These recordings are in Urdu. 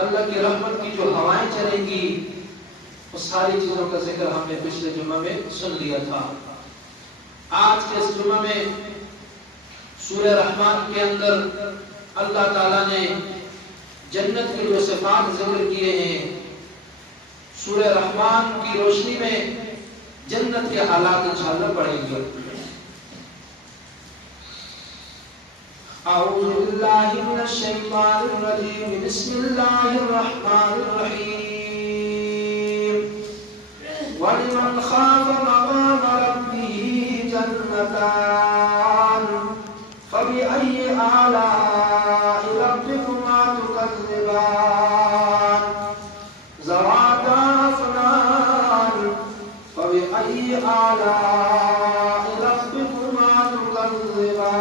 اللہ کی رحمت کی جو ہوائیں چلیں گی، اس ساری چیزوں کا ذکر ہم نے پچھلے جمعہ میں سن لیا تھا۔ آج کے اس جمعہ میں سورہ رحمان کے اندر اللہ تعالیٰ نے جنت کی جو صفات ذکر کیے ہیں، سورہ رحمان کی روشنی میں جنت کے حالات انشاءاللہ پڑھیں گے۔ اعوذ باللہ من الشیطان الرجیم، بسم اللہ الرحمن الرحیم۔ وَلِمَنْ خَافَ مَقَامَ رَبِّهِ جَنَّتَانِ فَبِأَيِّ آلَاءِ رَبِّكُمَا تُكَذِّبَانِ ذَوَاتَا أَفْنَانٍ فَبِأَيِّ آلَاءِ رَبِّكُمَا تُكَذِّبَانِ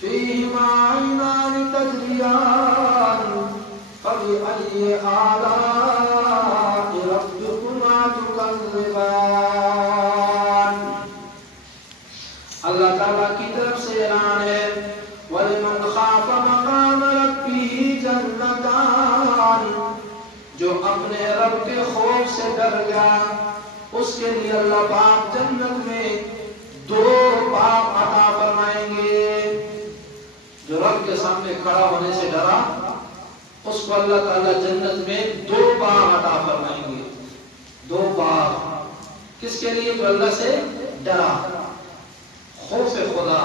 فِيهِمَا عَيْنَانِ تَجْرِيَانِ فَبِأَيِّ آلَاءِ رَبِّكُمَا تُكَذِّبَانِ۔ اللہ تعالیٰ کی طرف سے اعلان ہے، وَلِمَنْ خَافَ مَقَامَ رَبِّهِ جَنَّتَانِ، جو اپنے رب کے خوف سے ڈر گیا اس کے لیے اللہ پاک جنت میں دو باغ عطا فرمائیں گے۔ جو رب کے سامنے کھڑا ہونے سے ڈرا اس کو اللہ تعالیٰ جنت میں دو باغ عطا فرمائیں گے۔ دو باغ کس کے لیے؟ جو اللہ سے ڈرا، خوف خدا،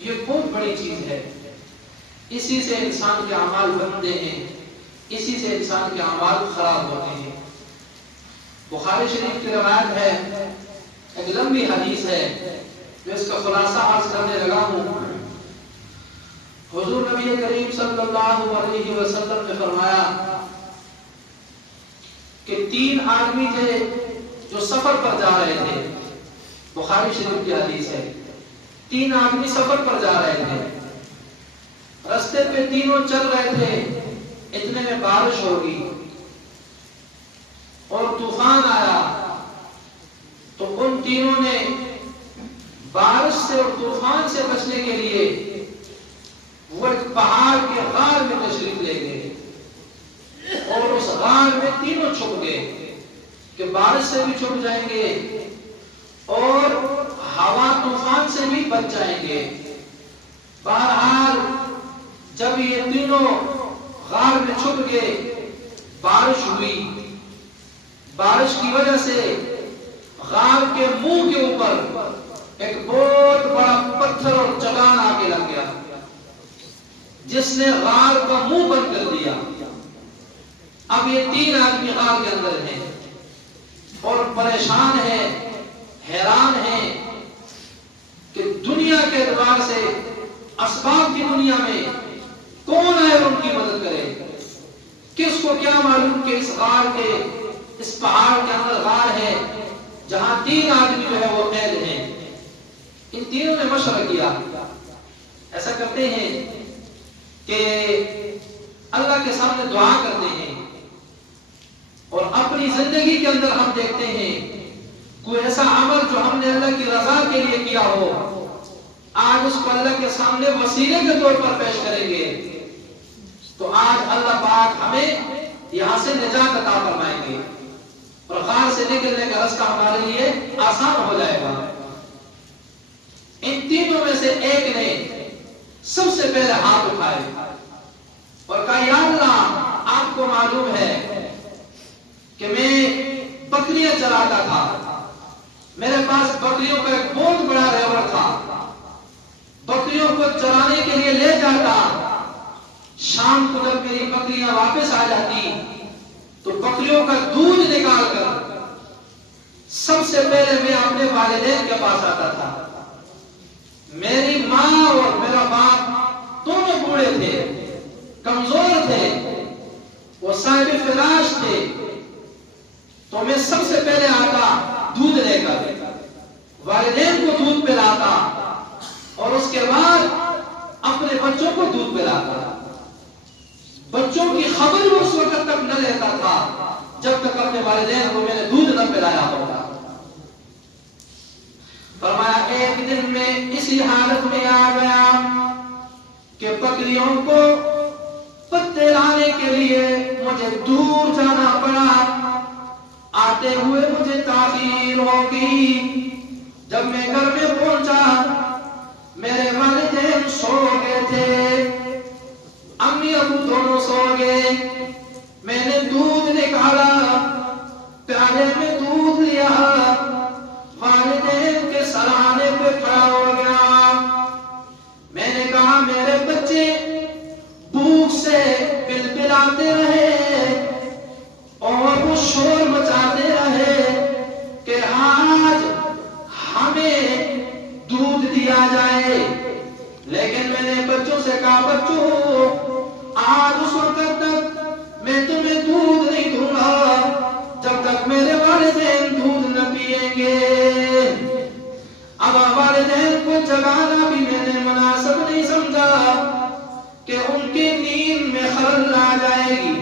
یہ بہت بڑی چیز ہے۔ اسی سے انسان کے اعمال بنتے ہیں، اسی سے انسان کے اعمال خراب ہوتے ہیں۔ بخاری شریف کی روایت ہے، ایک لمبی حدیث ہے، میں اس کا خلاصہ عرض کرنے لگا ہوں۔ حضور نبی کریم صلی اللہ علیہ وسلم نے فرمایا کہ 3 آدمی تھے جو سفر پر جا رہے تھے۔ بخاری شریف کی حدیث ہے، 3 آدمی سفر پر جا رہے تھے، رستے پہ تینوں چل رہے تھے، اتنے میں بارش ہوگی اور طوفان آیا، تو ان تینوں نے بارش سے اور طوفان سے بچنے کے لیے وہ ایک پہاڑ کے غار میں تشریف لے گئے اور اس غار میں تینوں چھپ گئے کہ بارش سے بھی چھپ جائیں گے اور ہوا طوفان سے بھی بچ جائیں گے۔ بہرحال جب یہ تینوں غار میں چھپ گئے، بارش ہوئی، بارش کی وجہ سے غار کے منہ کے اوپر ایک بہت بڑا پتھر اور چٹان آ کے لگ گیا جس نے غار کا منہ بند کر دیا۔ اب یہ 3 آدمی غار کے اندر ہیں اور پریشان ہیں، حیران ہیں کہ دنیا کے اعتبار سے اسباب کی دنیا میں کون ہے ان کی مدد کرے؟ کس کو کیا معلوم کہ اس غار کے، اس پہاڑ کے اندر غار ہے جہاں 3 آدمی جو ہے وہ قید ہیں۔ ان تینوں نے مشورہ کیا، ایسا کرتے ہیں کہ اللہ کے سامنے دعا کرتے ہیں اور اپنی زندگی کے اندر ہم دیکھتے ہیں کوئی ایسا عمل جو ہم نے اللہ کی رضا کے لیے کیا ہو، آج اس کو اللہ کے سامنے وسیلے کے طور پر پیش کریں گے تو آج اللہ پاک ہمیں یہاں سے نجات عطا فرمائیں گے اور غار سے نکلنے کا راستہ ہمارے لیے آسان ہو جائے گا۔ ان تینوں میں سے ایک نے سب سے پہلے ہاتھ اٹھائے اور کہا، یا اللہ آپ کو معلوم ہے کہ میں بکریاں چراتا تھا، میرے پاس بکریوں کا ایک بہت بڑا ریوڑ تھا، بکریوں کو چرانے کے لیے لے جاتا، شام کو جب میری بکریاں واپس آ جاتی تو بکریوں کا دودھ نکال کر سب سے پہلے میں اپنے والدین کے پاس آتا تھا۔ میری ماں اور میرا باپ دونوں بوڑھے تھے، کمزور تھے، وہ صاحب فراش تھے، تو میں سب سے پہلے آتا دودھ لے کر، والدین کو دودھ پلاتا اور اس کے بعد اپنے بچوں کو دودھ پلاتا۔ بچوں کی خبر اس وقت تک نہ لیتا تھا جب تک اپنے والدین کو میں نے دودھ نہ پلایا ہوتا۔ فرمایا ایک دن میں اسی حالت میں آ گیا کہ بکریوں کو پتے لانے کے لیے مجھے دور جانا پڑا، آتے ہوئے مجھے تاخیر ہوگی۔ جب میں گھر میں پہنچا میرے والدین سو گئے تھے، امی ابو دونوں سو گئے۔ میں نے دودھ نکالا، پیالے میں دودھ لیا، والدین کے سرانے پہ کھڑا ہو گیا۔ میں نے کہا میرے بچے بھوک سے بلبلاتے رہے اور وہ شور مچاتے رہے کہ آج ہمیں دودھ دیا جائے، لیکن میں نے بچوں سے کہا بچوں آج اس وقت تک میں تمہیں دودھ نہیں دوں گا جب تک میرے والدین دودھ نہ پیئیں گے۔ اب والدین کو جگانا بھی میں نے مناسب نہیں سمجھا کہ ان کی نیند میں خلل آ جائے گی،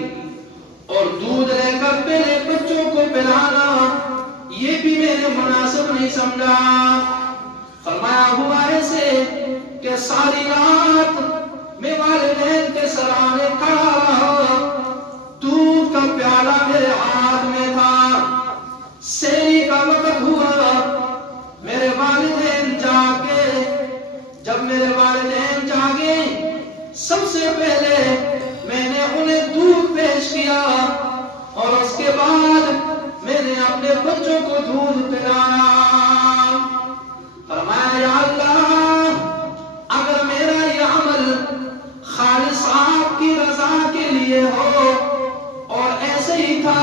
اور دودھ لے کر پہلے بچوں کو پلانا یہ بھی میں نے مناسب نہیں سمجھا۔ فرمایا ہوا ایسے کہ ساری رات میں والدین کے سرانے کھڑا رہا، دودھ کا پیالہ میرے ہاتھ میں تھا۔ سحری کا وقت ہوا، میرے والدین جاگے۔ جب میرے والدین جاگے سب سے پہلے میں نے انہیں دودھ پیش کیا، اور اس کے بعد میں نے اپنے بچوں کو دودھ پلایا۔ فرمایا یا اللہ اگر میرا یہ عمل خالص آپ کی رضا کے لیے ہو اور ایسے ہی تھا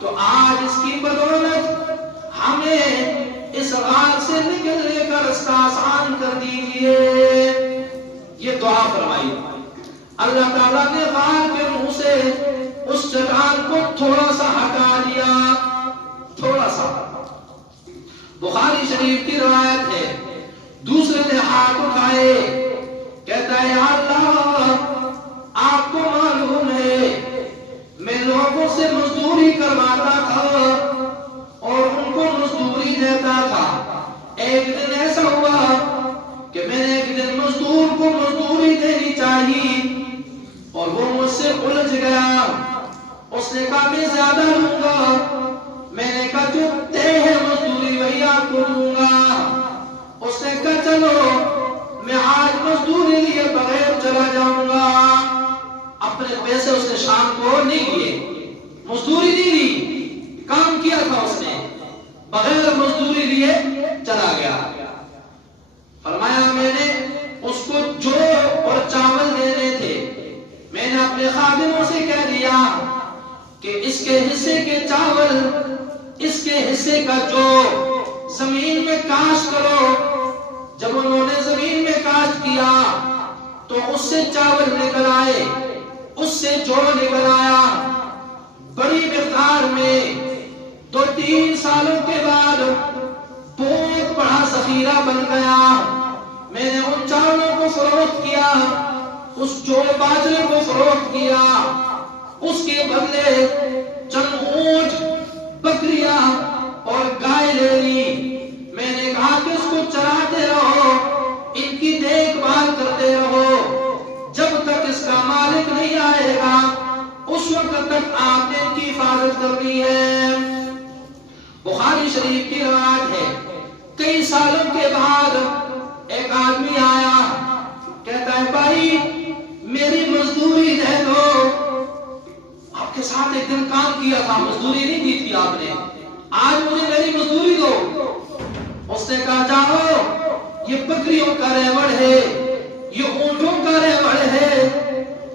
تو آج اس کی بدولت ہمیں اس غار سے نکلنے کا رستہ آسان کر دیجئے۔ یہ دعا فرمائی۔ اللہ تعالیٰ نے غار کے منہ سے اس چٹان کو تھوڑا سا ہٹا دیا، تھوڑا سا۔ بخاری شریف کی روایت ہے، دوسرے نے ہاتھ اٹھائے، کہتا ہے یا اللہ آپ کو معلوم ہے میں لوگوں سے مزدوری کرواتا تھا اور ان کو مزدوری دیتا تھا۔ ایک دن ایسا ہوا کہ میں نے ایک دن مزدور کو مزدوری دینی چاہیے اور وہ مجھ سے الجھ گیا۔ اس نے کہا میں زیادہ لوں گا، میں نے کہا جو طے ہے مزدوری وہی آپ کو دوں گا۔ اس نے کہا چلو میں آج مزدوری لیے بغیر چلا جاؤں گا۔ اپنے پیسے اس نے شام کو نہیں لیے، مزدوری نہیں لی، کام کیا تھا اس نے، بغیر مزدوری لیے چلا گیا۔ فرمایا میں نے اس کو جو اور چاول دینے تھے میں نے اپنے خادموں سے کہہ دیا کہ اس کے حصے کے چاول، اس کے حصے کا جو زمین میں کاشت کرو۔ جب انہوں نے زمین میں کاشت کیا تو اس سے چاول نکل آئے، اس سے جو نکل آیا بڑی مقدار میں 2-3 سالوں کے بعد بہت بڑا ذخیرہ بن گیا۔ میں نے ان چاولوں کو فروخت کیا، اس جو باجرے کو فروخت کیا، اس کے بدلے چند اونٹ، بکریاں اور گائے لے لی۔ میں نے کہا کہ اس کو چراتے رہو، ان کی دیکھ بھال کرتے رہو، جب تک اس کا مالک نہیں آئے گا اس وقت تک آپ نے ان کی حفاظت کرنی ہے۔ بخاری شریف کی روایت ہے، کئی سالوں کے بعد ایک آدمی آیا، کہتا ہے بھائی میری مزدوری دے دو۔ آپ کے ساتھ ایک دن کام کیا تھا، مزدوری نہیں دی تھی آپ نے، آج مجھے میری مزدوری دو۔ اس نے کہا جاؤ، یہ بکریوں کا ریوڑ ہے، یہ اونٹوں کا ریوڑ ہے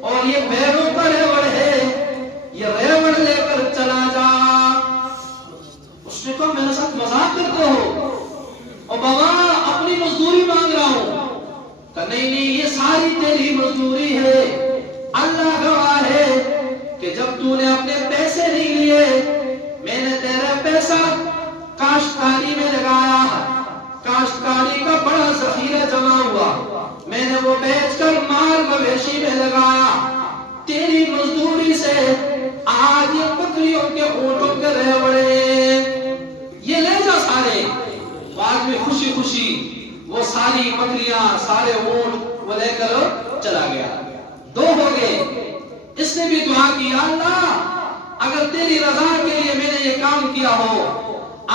اور یہ بھیڑوں کا ریوڑ ہے، یہ ریوڑ لے کر چلا جا۔ اس نے کہا میرے ساتھ مذاق کرتے ہو اور بابا اپنی مزدوری مانگ رہا ہوں۔ کہا نہیں نہیں یہ ساری تیری مزدوری ہے، اللہ گواہ ہے کہ جب تو نے اپنے پیسے نہیں لیے میں نے تیرا پیسہ کاشتکاری میں لگایا، کاشتکاری کا بڑا ذخیرہ جمع ہوا، میں نے وہ بیچ کر مال مویشی اس نے بھی دعا کی یا اللہ اگر تیری رضا کے لیے میں نے یہ کام کیا ہو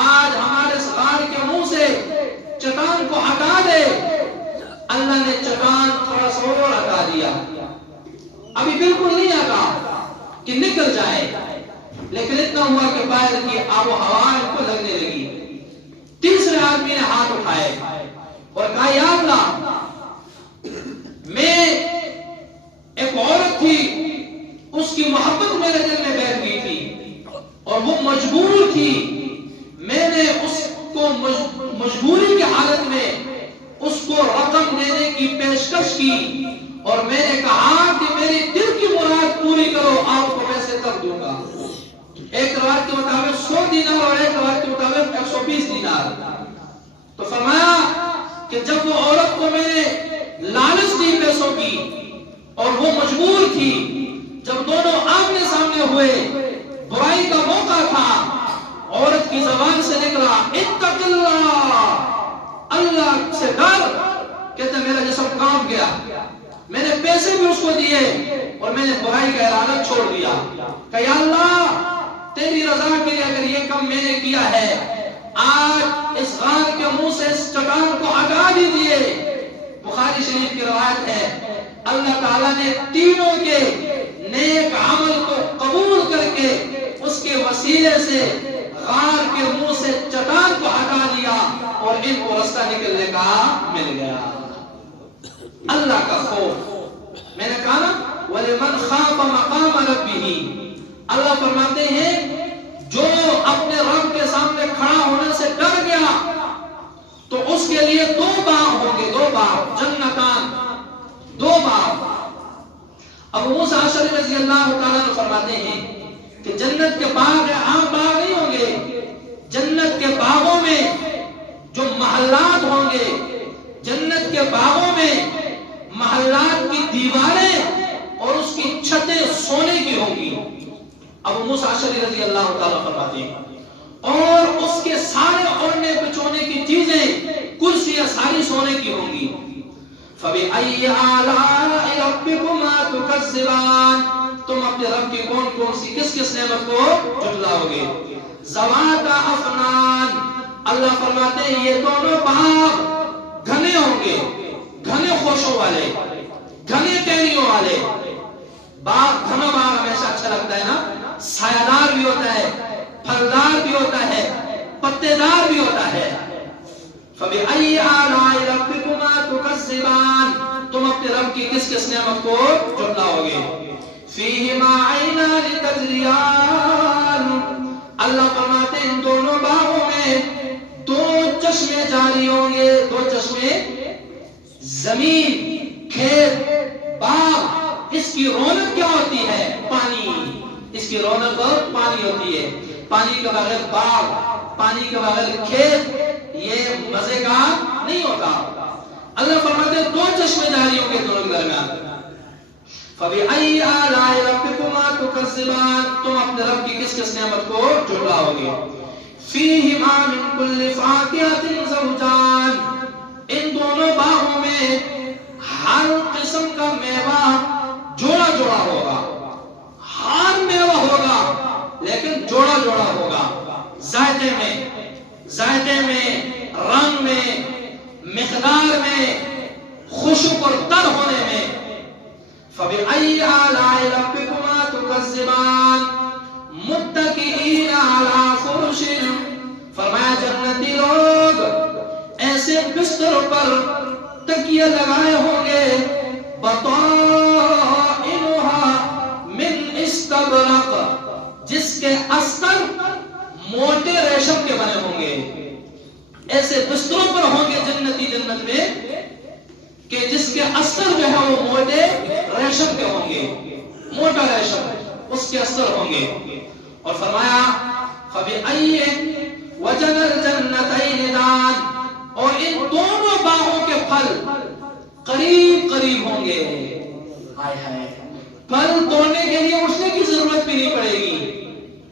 آج ہمارے اس غار کے منہ سے چٹان کو ہٹا دے. اللہ نے چٹان تھوڑا سا اور ہٹا دیا, ابھی بالکل نہیں ہٹا کہ نکل جائے, لیکن اتنا ہوا کہ باہر کی آب و ہوا ان کو لگنے لگی. تیسرے آدمی نے ہاتھ اٹھائے اور کہا یا اللہ میں ایک عورت تھی اس کی محبت میرے دل میں بیٹھ گئی تھی اور وہ مجبور تھی, میں نے اس کو مجبوری کی حالت میں اس کو رقم دینے کی پیشکش کی اور میں نے کہا کہ میری دل کی مراد پوری کرو آپ کو پیسے تب دوں گا. ایک روایت کے مطابق 100 دینار اور ایک روایت کے مطابق 120 دینار. تو فرمایا کہ جب وہ عورت کو میں نے لالچ دی پیسوں کی اور وہ مجبور تھی, جب دونوں آمنے سامنے ہوئے برائی کا موقع تھا, عورت کی زبان سے نکلا اتق اللہ, اللہ سے ڈر. کہتے میرا جسم کانپ گیا, میں نے پیسے بھی اس کو دیے اور میں نے برائی کا ارادہ چھوڑ دیا کہ یا اللہ تیری رضا کے لیے اگر یہ کام میں نے کیا ہے آج اس غار کے منہ سے اس چٹان کو ہٹا دیجیے. بخاری شریف کی روایت ہے اللہ تعالیٰ نے تینوں کے نیک عمل کو قبول کر کے اس کے وسیلے سے غار کے منہ سے چٹان کو ہٹا دیا اور ان کو راستہ نکلنے کا مل گیا. اللہ کا خوف, میں نے کہا نا وَلِمَنْ خَافَ مَقَامَ رَبِّهِ, اللہ فرماتے ہیں جو اپنے رب کے سامنے کھڑا ہونے سے ڈر گیا تو اس کے لیے 2 باغ ہوں گے, 2 باغ, جنتان, 2 باغ. ابو موسیٰ اشعری رضی اللہ تعالیٰ عنہ فرماتے ہیں کہ جنت کے باغ عام باغ نہیں ہوں گے, جنت کے باغوں میں جو محلات ہوں گے, جنت کے باغوں میں محلات کی دیواریں اور اس کی چھتیں سونے کی ہوں گی. ابو موسیٰ اشعری رضی اللہ تعالیٰ فرماتے ہیں اور اس کے سارے اوڑھنے بچھونے کی چیزیں, کرسیاں ساری سونے کی ہوں گی. فَبِأَيِّ آلَاءِ رَبِّكُمَا تُكَذِّبَانِ, تم اپنے رب کی کون کون سی کس کس نعمت کو جھٹلاؤ گے. ذَوَاتَا أَفْنَانٍ, اللہ فرماتے ہیں یہ دونوں باغ گھنے ہوں گے, گھنے خوشوں والے, گھنے ٹہنیوں والے. باغ گھنا باغ ہمیشہ اچھا لگتا ہے نا, سایہ دار بھی ہوتا ہے, پھلدار بھی ہوتا ہے, پتے دار بھی ہوتا ہے. فَبِأَيِّ آلَاءِ رَبِّكُمَا تُكَذِّبَانِ, تم اپنے رب کی کس کس نعمت کو جھٹلاؤ گے. فِيهِمَا عَيْنَانِ تَجْرِيَانِ, اللہ فرماتے ہیں ان دونوں باغوں میں 2 چشمے جاری ہوں گے, 2 چشمے. زمین, کھیت, باغ, اس کی رونق کیا ہوتی ہے؟ پانی. اس کی رونق پانی ہوتی ہے. پانی کے بغیر باغ, پانی کے بغیر کھیت یہ مزے کا نہیں ہوتا. اللہ فرماتے ہیں 2 چشمے جاری ہوں گے دونوں کے درمیان. فَبِأَيِّ آلَاءِ رَبِّكُمَا تُكَذِّبَانِ, تم اپنے رب کی کس کس نعمت کو جھٹلاؤ گے. فِيهِمَا مِن كُلِّ فَاكِهَةٍ زَوْجَانِ, ان دونوں باغوں میں ہر قسم کا میوہ جوڑا جوڑا ہوگا. ہر میوہ ہوگا لیکن جوڑا جوڑا ہوگا. ذائقے میں, رنگ میں, مقدار میں, خوشبو اور تر ہونے میں. فَبِأَيِّ آلَاءِ رَبِّكُمَا تُكَذِّبَانِ مُتَّكِئِينَ عَلَىٰ فُرُشٍ, فرمایا جنتی لوگ ایسے بستروں پر تکیے لگائے ہوں گے بَطَائِنُهَا مِنْ اِسْتَبْرَقٍ, جس کے استر موٹے ریشم کے بنے ہوں گے. ایسے بستروں پر ہوں گے جنتی جنت میں کہ جس کے استر جو ہے وہ موٹے ریشم کے ہوں گے, موٹا ریشم اس کے استر ہوں گے. اور فرمایا فَبِأَيِّ وَجَنَ الْجَنَّتَيْنِ دَانٍ, اور ان دونوں باغوں کے پھل قریب قریب ہوں گے. پھل توڑنے کے لیے اٹھنے کی ضرورت بھی نہیں پڑے گی.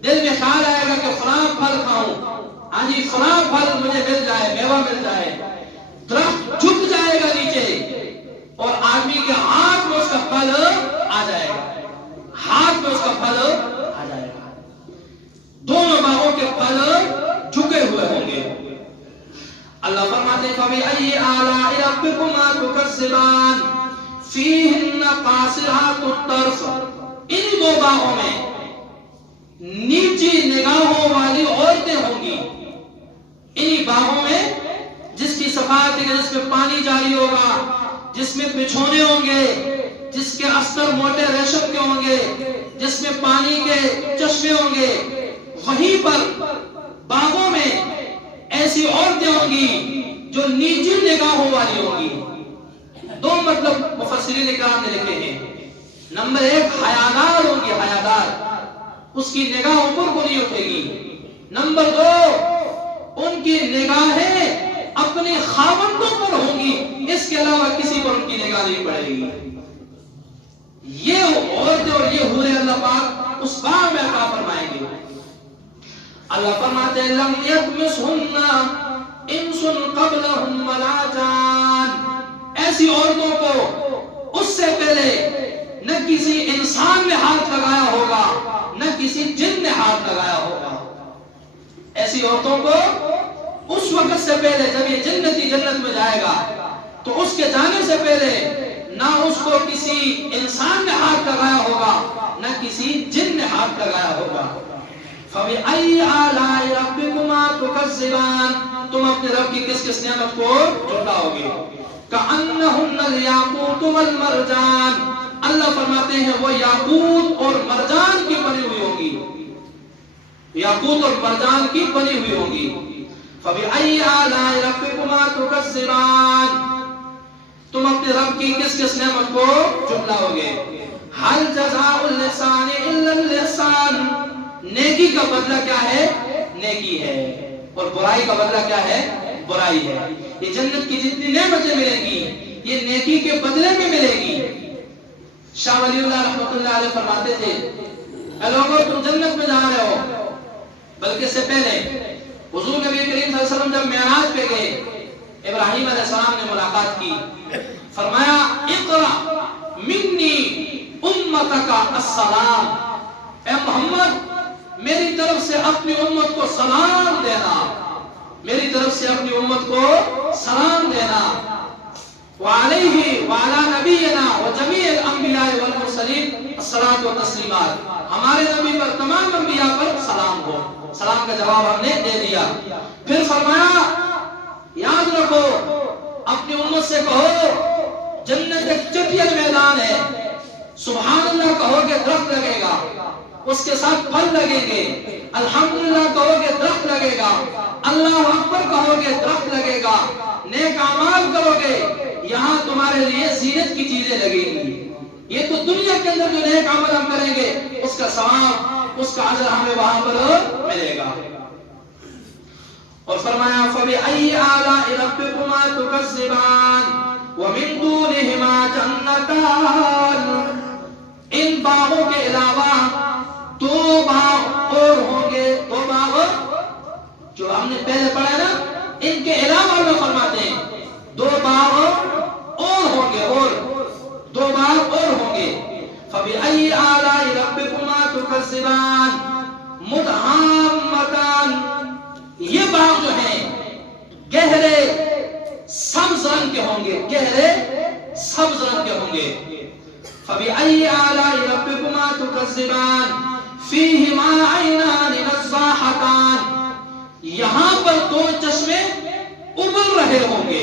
دل میں خیال آئے گا کہ فلاں پھل کھاؤں, ہاں جی فلاں پھل مجھے مل جائے, میوہ مل جائے. درخت جھک جائے گا نیچے اور آدمی کے ہاتھ میں اس کا پھل آ جائے گا. فَبِأَيِّ آلَاءِ رَبِّكُمَا تُكَذِّبَانِ فِيهِنَّ قَاصِرَاتُ الطَّرْفِ، ان دو باغوں میں نیچی نگاہوں والی عورتیں ہوں گی. انہی باغوں میں جس کی صفات ہے، جس میں پانی جاری ہوگا، جس میں بچھونے ہوں گے، جس کے استر موٹے ریشم کے ہوں گے، جس میں پانی کے چشمے ہوں گے، وہیں پر باغوں میں ایسی عورتیں ہوں گی جو نیچی نگاہوں والی ہوں گی. دو مطلب مفسرین کرام نے لکھے ہیں. نمبر ایک، حیادار ہوں گی، حیادار، اس کی نگاہ اوپر کو نہیں اٹھے گی. نمبر دو، ان کی نگاہیں اپنے خاوندوں پر ہوں گی، اس کے علاوہ کسی پر ان کی نگاہ نہیں پڑے گی. یہ عورتیں اور یہ حوریں اللہ پاک اس باغ میں عطا فرمائیں گے. اللہ فرماتے ہیں لم یطمثہن انس قبلہم ولا جان، ایسی عورتوں کو اس سے پہلے نہ کسی انسان نے ہاتھ لگایا ہوگا، نہ کسی جن نے ہاتھ لگایا ہوگا. ایسی عورتوں کو اس وقت سے پہلے جب یہ جنتی جنت میں جائے گا تو اس کے جانے سے پہلے نہ اس کو کسی انسان نے ہاتھ لگایا ہوگا، نہ کسی جن نے ہاتھ لگایا ہوگا. فَبِأَيِّ آلَاءِ رَبِّكُمَا تُكَذِّبَانِ، تم اپنے رب کی کس کس نعمت کو جھٹلاؤ گے. كَأَنَّهُنَّ الْيَاقُوتُ وَالْمَرْجَانُ، اللہ فرماتے ہیں وہ یاقوت اور مرجان کی بنی ہوئی ہوں گی، یاقوت اور مرجان کی بنی ہوئی ہوں گی. فَبِأَيِّ آلَاءِ رَبِّكُمَا تُكَذِّبَانِ، تم اپنے رب کی کس کس نعمت کو جھٹلاؤ گے. هَلْ جَزَاءُ الْإِحْسَانِ إِلَّا الْإِحْسَانُ، نیکی کا بدلہ کیا ہے؟ نیکی ہے، اور برائی کا بدلہ کیا ہے؟ برائی ہے. یہ جنت کی جتنی نعمتیں ملیں گی یہ نیکی کے بدلے میں ملے گی. شاہ ولی اللہ رحمۃ اللہ علیہ فرماتے تھے اے لوگوں تم جنت میں جا رہے ہو، بلکہ اس سے پہلے حضور نبی کریم صلی اللہ علیہ وسلم جب معراج پہ گئے، ابراہیم علیہ السلام نے ملاقات کی، فرمایا اقرأ منی امتک السلام، اے محمد میری طرف سے اپنی امت کو سلام دینا، میری طرف سے اپنی امت کو سلام دینا. وعلیہ وعلی نبینا وجمیع الانبیاء والمرسلین الصلاۃ والتسلیمات، ہمارے نبی پر تمام انبیاء پر سلام ہو. سلام کا جواب ہم نے دے دیا. پھر فرمایا یاد رکھو اپنی امت سے کہو جنت ایک چٹیل میدان ہے، سبحان اللہ کہو گے درخت لگے گا، اس کے ساتھ پھل لگیں گے، الحمدللہ کہو گے درخت لگے گا، اللہ اکبر کہو گے درخت لگے گا، نیک اعمال کرو گے یہاں تمہارے لیے زینت کی چیزیں لگیں گی. یہ تو دنیا کے اندر جو نیک عمل ہم کریں گے اس کا ثواب، اس کا اجر ہمیں وہاں پر ملے گا. اور فرمایا فَبِأَيِّ آلَاءِ رَبِّكُمَا تُكَذِّبَانِ وَمِن دُونِهِمَا جَنَّتَانِ، ان باغوں کے علاوہ دو باغ اور ہوں گے. دو باغ جو ہم نے پہلے پڑھا نا، ان کے علاوہ اللہ فرماتے ہیں دو باغ اور ہوں گے، اور دو باغ اور ہوں گے. فَبِأَيِّ آلَاءِ رَبِّكُمَا تُكَذِّبَانِ مُدْحَامَّتَانِ، یہ باغ جو ہیں گہرے سبز رنگ کے ہوں گے، گہرے سبز رنگ کے ہوں گے. فَبِأَيِّ آلَاءِ رَبِّكُمَا تُكَذِّبَانِ فِيهِمَا عَيْنَانِ نَضَّاخَتَانِ، یہاں پر دو چشمے ابل رہے ہوں گے.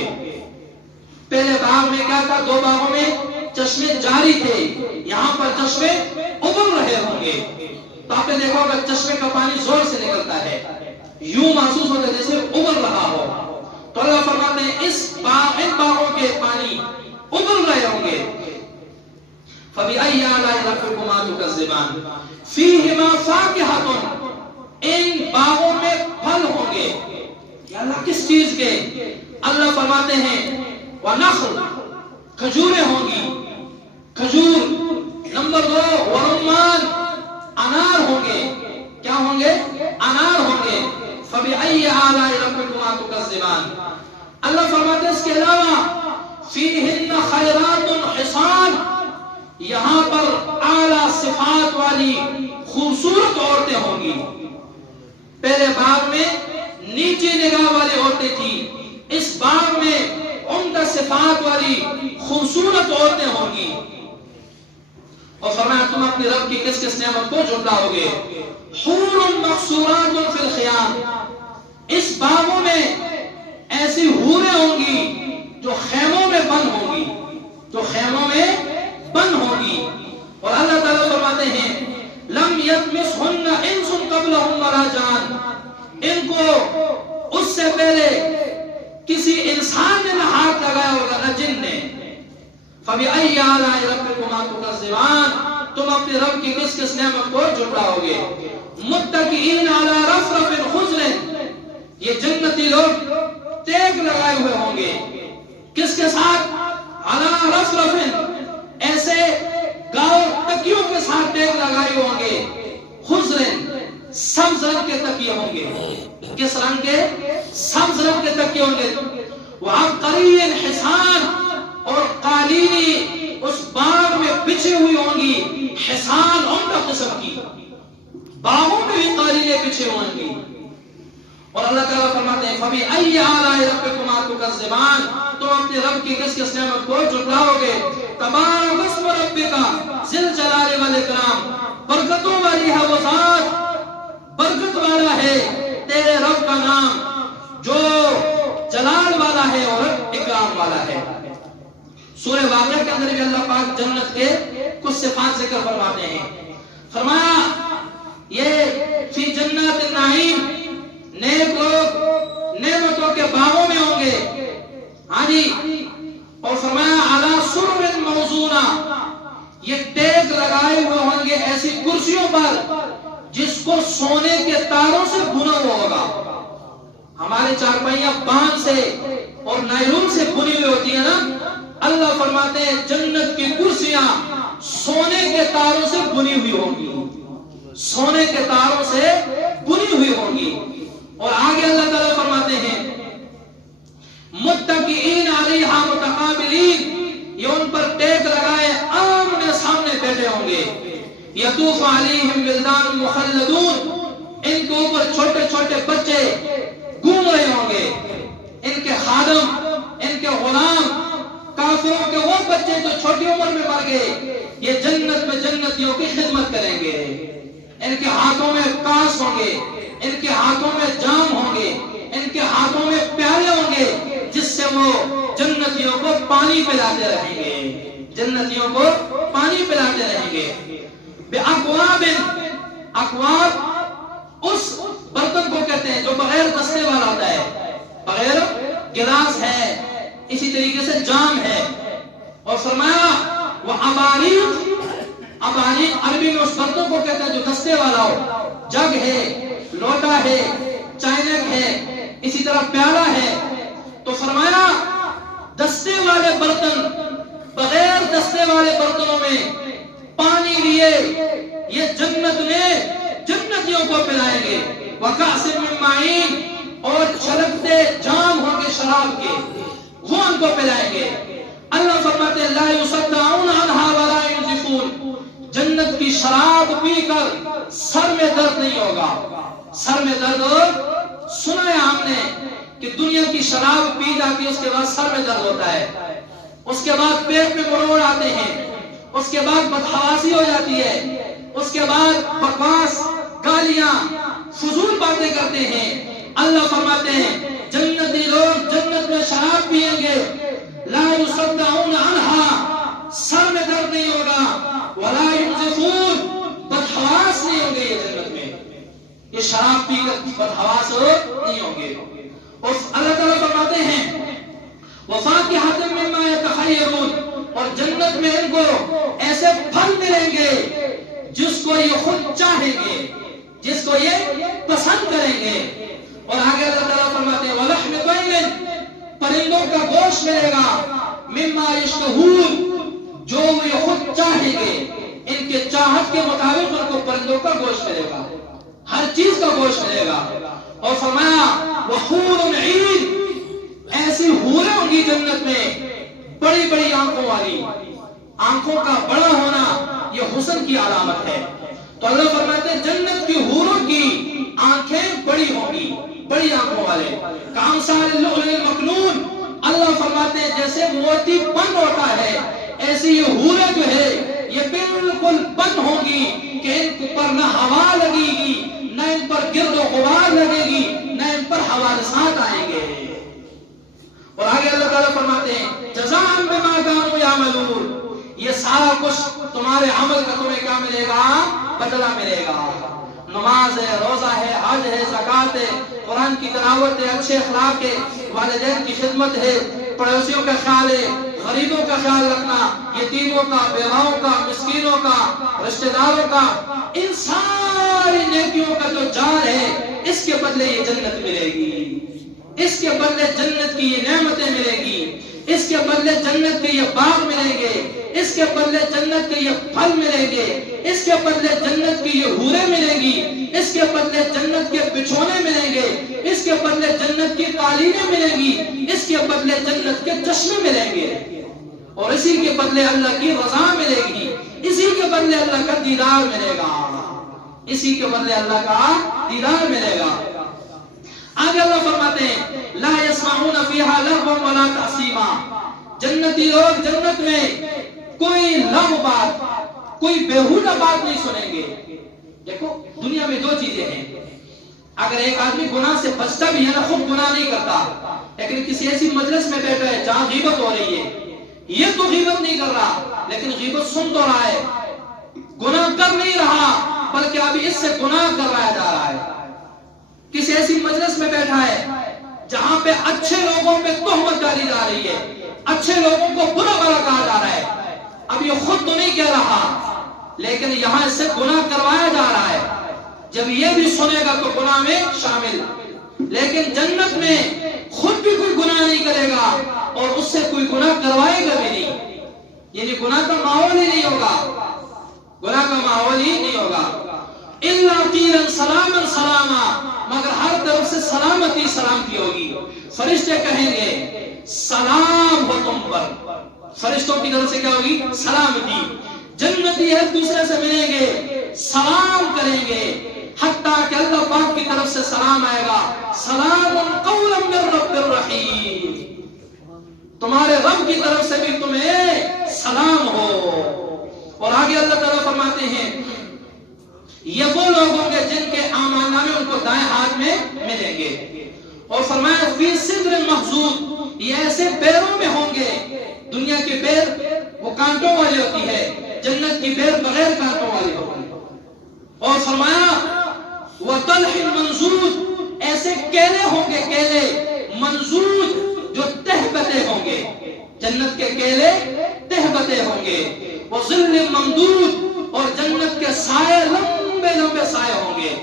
پہلے باغ میں کیا تھا؟ دو باغوں میں چشمے جاری تھے، یہاں پر چشمے ابل رہے ہوں گے. تو آپ نے دیکھا ہوگا چشمے کا پانی زور سے نکلتا ہے، یوں محسوس ہوتا ہے جیسے ابل رہا ہو. تو اللہ فرماتے ہیں ان باغوں کے پانی ابل رہے ہوں گے. فَبِأَيِّ آلَاءِ رَبِّكُمَا تُكَذِّبَانِ فِيهِمَا فَاكِهَةٌ، ان باغوں میں پھل ہوں گے. یا اللہ کس چیز کے؟ اللہ فرماتے ہیں وَنَخْلٌ، کھجوریں ہوں گی، کھجور. نمبر دو وَرُمَّانٌ، انار ہوں گے. کیا ہوں گے؟ انار ہوں گے. فَبِأَيِّ آلَاءِ رَبِّكُمَا تُكَذِّبَانِ، اللہ فرماتے ہیں اس کے علاوہ فِيهِنَّ خَيْرَاتٌ حِسَانٌ، یہاں پر اعلیٰ صفات والی خوبصورت عورتیں ہوں گی. پہلے باغ میں نیچے نگاہ والی عورتیں تھیں، اس باغ میں عمدہ صفات والی خوبصورت عورتیں ہوں گی. اور فرمایا تم اپنے رب کی کس کس نعمت کو جھٹلاؤ گے. حور مقصورات فی الخیام، اس باغوں میں ایسی حوریں ہوں گی جو خیموں میں بند ہوں گی، جو خیموں میں بند ہوں گی. اور اللہ تعالیٰ فرماتے ہیں لم یطمثہن انس قبلہم ولا جان، ان کو اس سے پہلے کسی انسان نے نہ ہاتھ لگایا ہوگا نہ جن نے. فَبِأَيِّ آلَاءِ رَبِّكُمَا تُكَذِّبَانِ، تم اپنے رب کی کس کس نعمت کو جھٹلاؤ گے. متکئین علی رفرف خضر، یہ جنتی لوگ تیگ لگائے ہوئے ہوں گے. کس کے ساتھ؟ علی رفرف، ایسے گاؤں تکیوں کے ساتھ تیگ لگائے ہوں گے. خضر، سبز رنگ کے تکیے ہوں گے. کس رنگ کے؟ سبز رنگ کے تکیے ہوں گے. وعبقری حسان، اور قالینی اس باغ میں بچھی ہوئی ہوں گی. حسان عمدہ قسم کی، باغوں میں بھی قالینیں بچھی ہوں گی. اور اللہ تعالیٰ فرماتے ہیں فَبِأَيِّ آلَاءِ رَبِّكُمَا تُكَذِّبَانِ، تم اپنے رب کی کس کس نعمت کو جھٹلاؤ گے. تبارک اسم ربک ذی الجلال والاکرام، برکتوں والی ہے وہ ذات، برکت والا ہے تیرے رب کا نام جو جلال والا ہے اور اکرام والا ہے. سورہ واقعہ کے اندر بھی اللہ پاک جنت کے کچھ صفات ذکر فرماتے ہیں. فرمایا یہ فی جنات النعیم، نیک لوگ نعمتوں کے باغوں میں ہوں گے. ہاں جی. اور فرمایا علی سرر موضونہ، یہ ٹیک لگائے ہوئے ہوں گے ایسی کرسیوں پر جس کو سونے کے تاروں سے بنا ہوا ہوگا. ہمارے چارپائیاں بان سے اور نائلون سے بنی ہوئی ہوتی ہیں نا، اللہ فرماتے ہیں جنت کی کرسیاں سونے کے تاروں سے بنی ہوئی ہوں گی، سونے کے تاروں سے بنی ہوئی ہوں گی. اور آگے اللہ تعالیٰ فرماتے ہیں متکئین علیہا متقابلین، یہ ان پر ٹیک لگائے آمنے سامنے بیٹھے ہوں گے. یطوف علیہم ولدان مخلدون، ان کے اوپر چھوٹے چھوٹے بچے گھوم رہے ہوں گے. ان کے خادم، ان کے غلام، کافروں کے وہ بچے جو چھوٹی عمر میں مر گئے، یہ جنت میں جنتیوں کی خدمت کریں گے. ان کے ہاتھوں میں کاس ہوں گے، ان کے ہاتھوں میں جام ہوں گے، ان کے ہاتھوں میں پیالے ہوں گے جس سے وہ جنتیوں کو پانی پلاتے رہیں گے، جنتیوں کو پانی پلاتے رہیں گے. بِأَكْوَابٍ، اکواب اس برتن کو کہتے ہیں جو بغیر دستے والا ہوتا ہے، بغیر گلاس ہے، اسی طریقے سے جام ہے. اور فرمایا وہ اباریق عربی میں اس برتن کو کہتے ہیں جو دستے والا ہو. جگ ہے، لوٹا ہے، چائنک ہے، اسی طرح پیالہ ہے. تو فرمایا دستے والے برتن بغیر دستے والے برتنوں میں پانی لیے یہ جنت میں جنتیوں کو پلائیں گے. وَكَأْسٍ مِّن مَّعِينٍ، اور چھلکتے جام ہوں گے شراب کے، وہ ان کو پلائیں گے. اللہ فرماتے ہیں لا يُصَدَّعُونَ عَنْهَا وَلَا يُنزِفُونَ، جنت کی شراب پی کر سر میں درد نہیں ہوگا. سر میں درد سنا ہے ہم نے کہ دنیا کی شراب پی جاتی ہے، اس کے بعد سر میں درد ہوتا ہے، اس کے بعد پیٹ میں مروڑ آتے ہیں، اس کے بعد بدحواسی ہو جاتی ہے، اس کے بعد بکواس، گالیاں، فضول باتیں کرتے ہیں. اللہ فرماتے ہیں جنتی لوگ جنت میں شراب پیئیں گے، لا يصدعون عنها، سر میں درد نہیں ہوگا، ولا ينزفون، بدحواس نہیں ہوں گے. یہ جنت میں یہ شراب پی کر بدحواس نہیں ہوں گے. اور اللہ تعالیٰ فرماتے ہیں وَفَاكِهَةٍ مِّمَّا يَتَخَيَّرُونَ، اور جنت میں ان کو ایسے پھل ملیں گے جس کو یہ خود چاہیں گے، جس کو یہ پسند کریں گے. اور آگے اللہ تعالیٰ فرماتے ہیں وَلَحْمِ طَيْرٍ، پرندوں کا گوشت ملے گا، مِّمَّا يَشْتَهُونَ، جو وہ یہ خود چاہیں گے، ان کے چاہت کے مطابق ان کو پرندوں کا گوشت ملے گا، ہر چیز کا گوشت ملے گا. اور فرمایا وَحُورٌ عِينٌ، ایسی حوریں ہوں گی جنت میں بڑی بڑی آنکھوں والی. آنکھوں کا بڑا ہونا یہ حسن کی علامت ہے. تو اللہ فرماتے ہیں جنت کی حوروں کی آنکھیں بڑی ہوں گی، بڑی آنکھوں والے، کامثال اللؤلؤ المکنون، اللہ فرماتے ہیں جیسے موتی بند ہوتا ہے ایسے یہ حوریں جو ہے یہ بالکل بند ہوں گی کہ ان پر نہ ہوا لگے گی، نہ ان پر گرد و غبار لگے گی، نہ ان پر حوادثات آئیں گے۔ اور آگے اللہ تعالیٰ فرماتے ہیں جزاء بما كانوا يعملون، یہ سارا کچھ تمہارے عمل کا تمہیں کیا ملے گا؟ بدلہ ملے گا۔ نماز ہے، روزہ ہے، حج ہے، زکوٰۃ ہے، قرآن کی تلاوت ہے، اچھے اخلاق ہے، والدین کی خدمت ہے، پڑوسیوں کا خیال ہے، غریبوں کا خیال رکھنا، یتیموں کا، بیواؤں کا، مسکینوں کا، رشتہ داروں کا، ان ساری نیکیوں کا جو جار ہے اس کے بدلے یہ جنت ملے گی، اس کے بدلے جنت کی یہ نعمتیں ملے گی، اس کے بدلے جنت کے یہ باغ ملیں گے، اس کے بدلے جنت کے یہ پھل ملیں گے، اس کے بدلے جنت کی یہ حوریں ملیں گی، اس کے بدلے جنت کے بچھونے ملیں گے، اس کے بدلے جنت کی قالینیں ملیں گی، اس کے بدلے جنت کے چشمے ملیں گے، اور اسی کے بدلے اللہ کی رضا ملے گی، اسی کے بدلے اللہ کا دیدار ملے گا، اسی کے بدلے اللہ کا دیدار ملے گا۔ آگے اللہ فرماتے ہیں لا يسمعون فيها لغوا ولا تأثيما، جنتی لوگ جنت میں کوئی لغو بات، کوئی بیہودہ بات نہیں سنیں گے۔ دیکھو دنیا میں دو چیزیں ہیں، اگر ایک آدمی گناہ سے بچتا بھی ہے نا، خود گناہ نہیں کرتا، لیکن کسی ایسی مجلس میں بیٹھا ہے جہاں غیبت ہو رہی ہے، یہ تو غیبت نہیں کر رہا لیکن غیبت سن تو رہا ہے، گناہ کر نہیں رہا بلکہ ابھی اس سے گناہ کروایا جا رہا ہے۔ کسی ایسی مجلس میں بیٹھا ہے جہاں پہ اچھے لوگوں پہ تہمت ڈالی جا رہی ہے، اچھے لوگوں کو برا بھلا کہا جا رہا ہے، اب یہ خود تو نہیں کہہ رہا لیکن یہاں اس سے گناہ کروایا جا رہا ہے، جب یہ بھی سنے گا تو گناہ میں شامل۔ لیکن جنت میں خود بھی کوئی گناہ نہیں کرے گا اور اس سے کوئی گناہ کروائے گا بھی نہیں، یعنی گناہ کا ماحول ہی نہیں ہوگا، گناہ کا ماحول ہی نہیں ہوگا۔ اِلَّا قِيلًا سَلَامًا سَلَامًا، مگر ہر طرف سے سلامتی سلامتی ہوگی، فرشتے کہیں گے سلام ہو تم پر، فرشتوں کی طرف سے کیا ہوگی؟ سلامتی۔ جنتی ایک دوسرے سے ملیں گے، سلام کریں گے، حتیٰ کہ اللہ پاک کی طرف سے سلام آئے گا، سلام قولا من رب الرحیم، تمہارے رب کی طرف سے بھی تمہیں سلام ہو۔ اور آگے اللہ تعالیٰ فرماتے ہیں یہ وہ لوگ ہوں گے جن کے اعمال نامے ان کو دائیں ہاتھ میں ملیں گے، اور فرمایا فی سدر مخضود، یہ ایسے بیروں میں ہوں گے، دنیا کی بیر وہ کانٹوں والی ہوتی ہے، جنت کی بیر بغیر کانٹوں والی ہوتی ہے، اور فرمایا وطلح منضود، ایسے کیلے ہوں گے، کیلے منضود جو تہبتے ہوں گے، جنت کے کیلے تہبتے ہوں گے، وظل ممدود، اور جنت کے سائے لمبے لمبے سائے ہوں گے،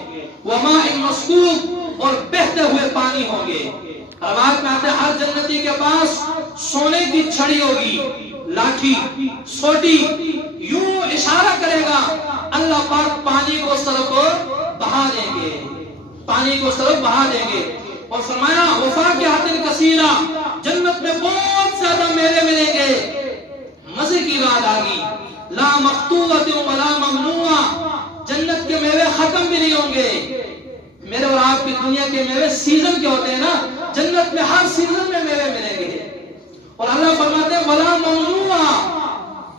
وماء مسکوب، اور بہتے ہوئے پانی ہوں گے۔ روایت میں آتے ہیں ہر جنتی کے پاس سونے کی چھڑی ہوگی، لاٹھی، سوٹی، یوں اشارہ کرے گا، اللہ پاک پانی کو اس طرف بہا دیں گے، پانی کو اس طرف بہا دیں گے۔ اور فرمایا وفاکہۃ کثیرہ، جنت میں بہت زیادہ میوے ملیں گے۔ مزے کی بات آگی، لا مقطوعۃ ولا ممنوعہ، جنت کے میوے ختم بھی نہیں ہوں گے۔ میرے اور آپ کی دنیا کے میوے سیزن کے ہوتے ہیں نا، جنت میں ہر سیزن میں میوے ملیں گے۔ اور اللہ فرماتے ہیں ولا ممنوعہ،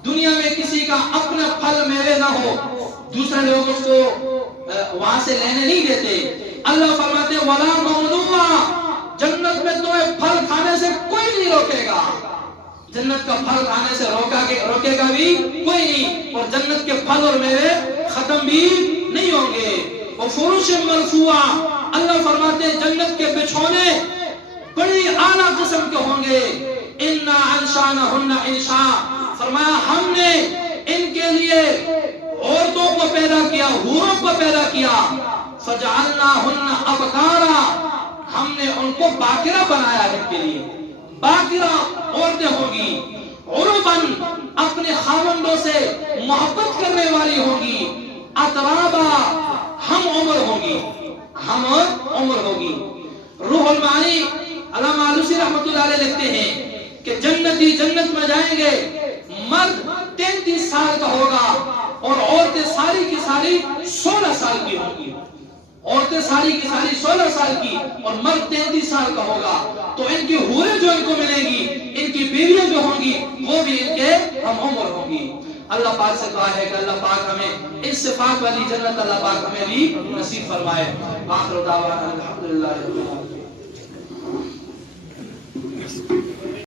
دنیا میں کسی کا اپنا پھل میوے نہ ہو، دوسرے لوگ اس کو وہاں سے لینے نہیں دیتے۔ اللہ فرماتے ہیں ولا ممنوعہ، جنت میں تمہیں پھل کھانے سے کوئی نہیں روکے گا، جنت کا پھل کھانے سے روکے گا بھی کوئی نہیں، اور جنت کے پھل اور میوے ختم بھی نہیں ہوں گے۔ وفرش مرفوعہ، اللہ فرماتے ہیں جنت کے بچھونے بڑی اعلیٰ قسم کے ہوں گے۔ انا انشانہن انشاء، فرمایا ہم نے ان کے لیے عورتوں کو پیدا کیا، حوروں کو پیدا کیا، فجعلناہن ابکارا، ہم نے ان کو باکرہ بنایا ہے، ان کے لیے باکرہ عورتیں ہوگی، عرباً اپنے خاوندوں سے محبت کرنے والی ہوگی، اترابا ہم عمر ہوگی، ہم عمر ہوگی۔ روح المعانی علامہ آلوسی رحمۃ اللہ علیہ لکھتے ہیں کہ جنتی جنت میں جائیں گے، مرد 33 سال کا ہوگا اور عورتیں ساری کی ساری 16 سال کی ہوں گی، عورتیں ساری کی ساری 16 سال کی اور مرد 33 سال کا ہوگا، تو ان کی حوریں جو ان کو ملیں گی، ان کی بیویاں جو ہوں گی وہ بھی ان کے ہم عمر ہوں گی۔ اللہ پاک سے دعا ہے کہ اللہ پاک ہمیں اس صفات والی جنت اللہ پاک ہمیں بھی نصیب فرمائے۔ آخر دعوانا الحمدللہ رب العالمین۔